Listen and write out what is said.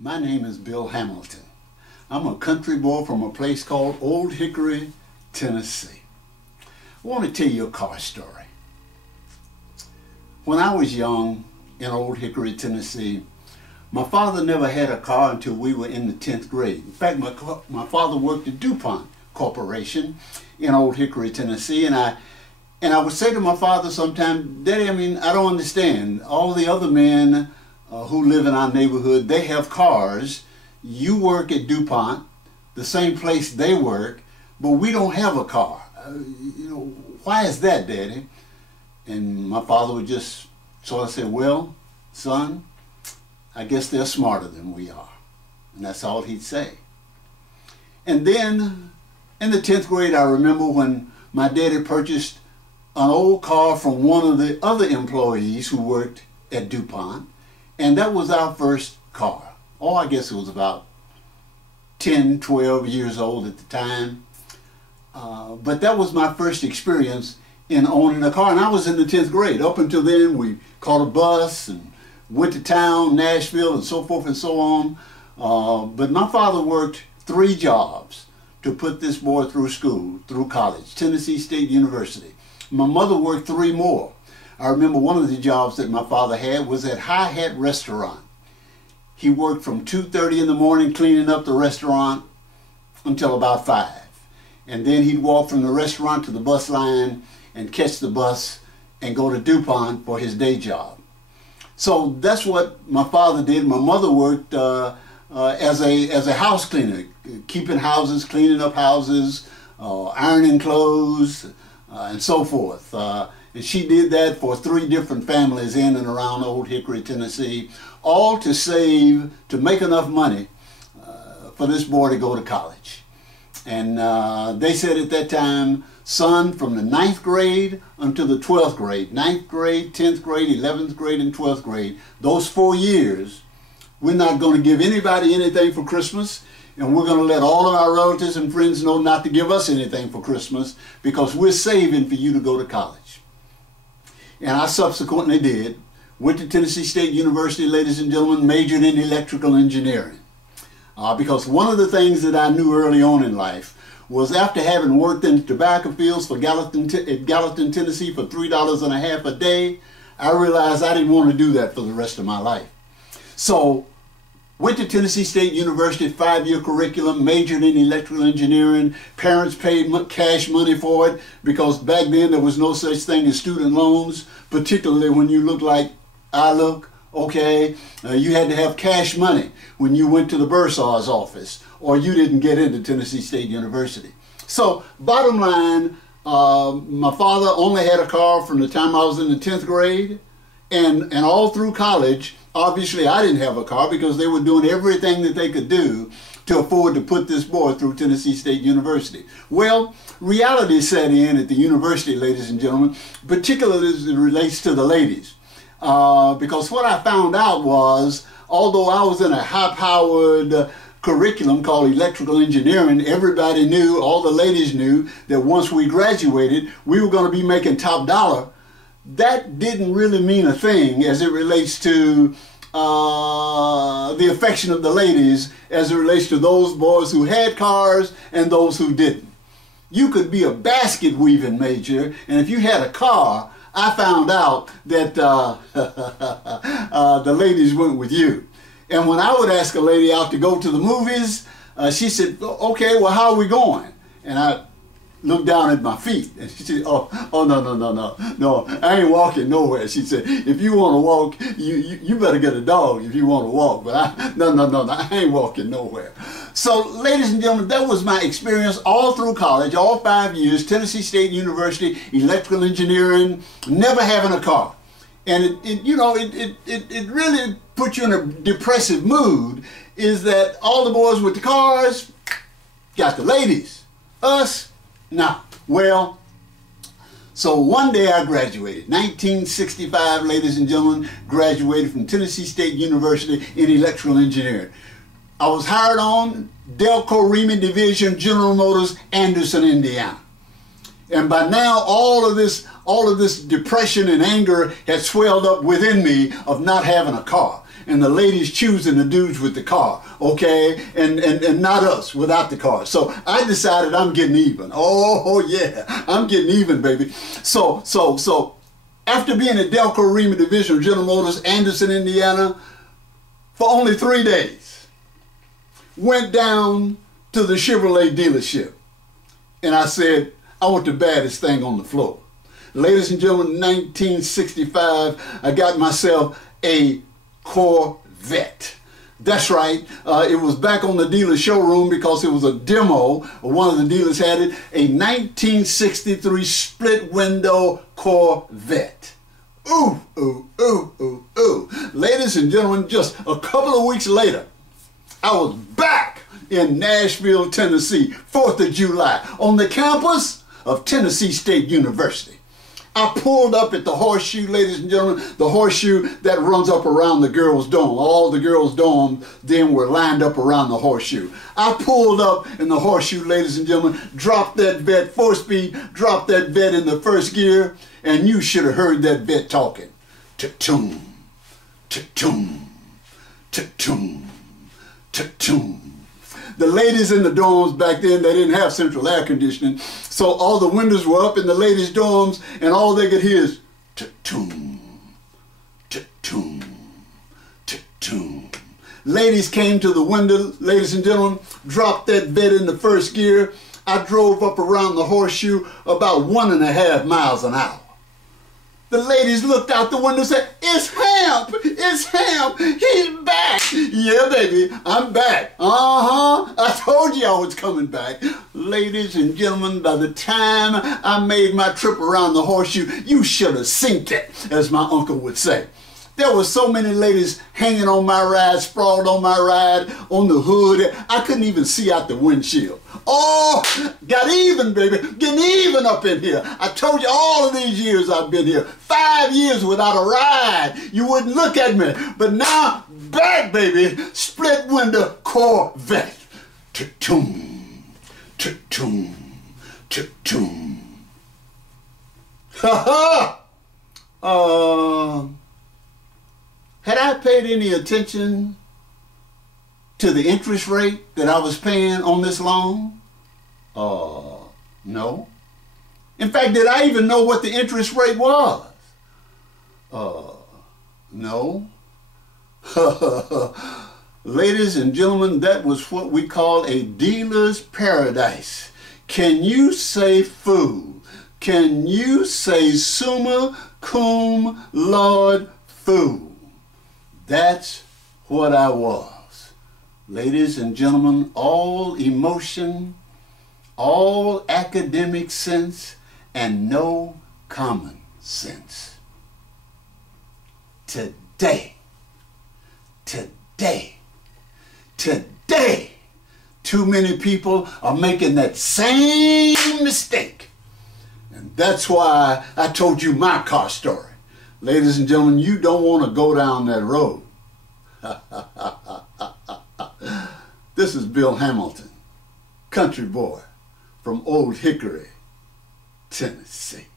My name is Bill Hamilton. I'm a country boy from a place called Old Hickory, Tennessee. I want to tell you a car story. When I was young in Old Hickory, Tennessee, my father never had a car until we were in the 10th grade. In fact, my father worked at DuPont Corporation in Old Hickory, Tennessee, and I would say to my father sometime, Daddy, I don't understand. All the other men who live in our neighborhood, they have cars. You work at DuPont, the same place they work, but we don't have a car. Why is that, Daddy? And my father would just sort of say, well, son, I guess they're smarter than we are. And that's all he'd say. And then in the 10th grade, I remember when my daddy purchased an old car from one of the other employees who worked at DuPont. And that was our first car. Oh, I guess it was about 10, 12 years old at the time. But that was my first experience in owning a car. And I was in the 10th grade. Up until then, we caught a bus and went to town, Nashville, and so forth and so on. But my father worked 3 jobs to put this boy through school, through college, Tennessee State University. My mother worked 3 more. I remember one of the jobs that my father had was at High Hat Restaurant. He worked from 2:30 in the morning cleaning up the restaurant until about 5. And then he'd walk from the restaurant to the bus line and catch the bus and go to DuPont for his day job. So that's what my father did. My mother worked as a house cleaner, keeping houses, cleaning up houses, ironing clothes, and so forth. And she did that for 3 different families in and around Old Hickory, Tennessee, all to make enough money for this boy to go to college. And they said at that time, son, from the 9th grade until the 12th grade, 9th grade, 10th grade, 11th grade, and 12th grade, those 4 years, we're not going to give anybody anything for Christmas, and we're going to let all of our relatives and friends know not to give us anything for Christmas because we're saving for you to go to college. And I subsequently did. Went to Tennessee State University, ladies and gentlemen, majored in electrical engineering. Because one of the things that I knew early on in life was after having worked in tobacco fields at Gallatin, Tennessee for $3.50 a day, I realized I didn't want to do that for the rest of my life. So went to Tennessee State University, 5-year curriculum, majored in electrical engineering. Parents paid cash money for it because back then there was no such thing as student loans, particularly when you look like I look, okay? You had to have cash money when you went to the bursar's office or you didn't get into Tennessee State University. So bottom line, my father only had a car from the time I was in the 10th grade and all through college. Obviously, I didn't have a car because they were doing everything that they could do to afford to put this boy through Tennessee State University. Well, reality set in at the university, ladies and gentlemen, particularly as it relates to the ladies. Because what I found out was, although I was in a high-powered curriculum called electrical engineering, everybody knew, all the ladies knew, that once we graduated, we were going to be making top dollar. That didn't really mean a thing as it relates to the affection of the ladies, as it relates to those boys who had cars and those who didn't. You could be a basket weaving major, and if you had a car, I found out that the ladies went with you. And when I would ask a lady out to go to the movies, she said, okay, well, how are we going? And I looked down at my feet and she said, no, I ain't walking nowhere. She said, if you want to walk, you better get a dog if you want to walk, but I ain't walking nowhere. So ladies and gentlemen, that was my experience all through college, all 5 years, Tennessee State University, electrical engineering, never having a car. And it really put you in a depressive mood, is that all the boys with the cars got the ladies. Us, no. Well, so one day I graduated. 1965, ladies and gentlemen, graduated from Tennessee State University in electrical engineering. I was hired on Delco Remy Division, General Motors, Anderson, Indiana. And by now, all of this depression and anger had swelled up within me of not having a car. and the ladies choosing the dudes with the car, okay, and not us without the car. So I decided I'm getting even. Oh yeah, I'm getting even, baby. So after being at Delco Rema Division of General Motors, Anderson, Indiana, for only 3 days, went down to the Chevrolet dealership, and I said, I want the baddest thing on the floor. Ladies and gentlemen, 1965, I got myself a Corvette. That's right. It was back on the dealer showroom because it was a demo. One of the dealers had it. A 1963 split window Corvette. Ooh, ooh, ooh, ooh, ooh. Ladies and gentlemen, just a couple of weeks later, I was back in Nashville, Tennessee, 4th of July, on the campus of Tennessee State University. I pulled up at the Horseshoe, ladies and gentlemen, the Horseshoe that runs up around the girls' dorm. All the girls' dorms then were lined up around the Horseshoe. I pulled up in the Horseshoe, ladies and gentlemen, dropped that vet 4-speed, dropped that vet in the first gear, and you should have heard that vet talking. Ta-toom, ta-toom, ta-toom, ta-toom. The ladies in the dorms back then, they didn't have central air conditioning, so all the windows were up in the ladies' dorms, and all they could hear is ta-toom, ta-toom, ta-toom. Ladies came to the window, ladies and gentlemen, dropped that vet in the first gear. I drove up around the Horseshoe about 1.5 miles an hour. The ladies looked out the window and said, "It's Hamp! It's Hamp! He's back!" Yeah, baby, I'm back. I told you I was coming back. Ladies and gentlemen, by the time I made my trip around the Horseshoe, you should have seen it, as my uncle would say. There were so many ladies hanging on my ride, sprawled on my ride, on the hood. I couldn't even see out the windshield. Oh, got even, baby. Getting even up in here. I told you all of these years I've been here. 5 years without a ride. You wouldn't look at me. But now, back, baby. Split window Corvette. Ta-toom, ta-toom, ta-toom. Ha-ha! Had I paid any attention to the interest rate that I was paying on this loan? No. In fact, did I even know what the interest rate was? No. Ladies and gentlemen, that was what we call a dealer's paradise. Can you say fool? Can you say summa cum laude fool? That's what I was. Ladies and gentlemen, all emotion, all academic sense, and no common sense. Today, too many people are making that same mistake. And that's why I told you my car story. Ladies and gentlemen, you don't want to go down that road. This is Bill Hamilton, country boy from Old Hickory, Tennessee.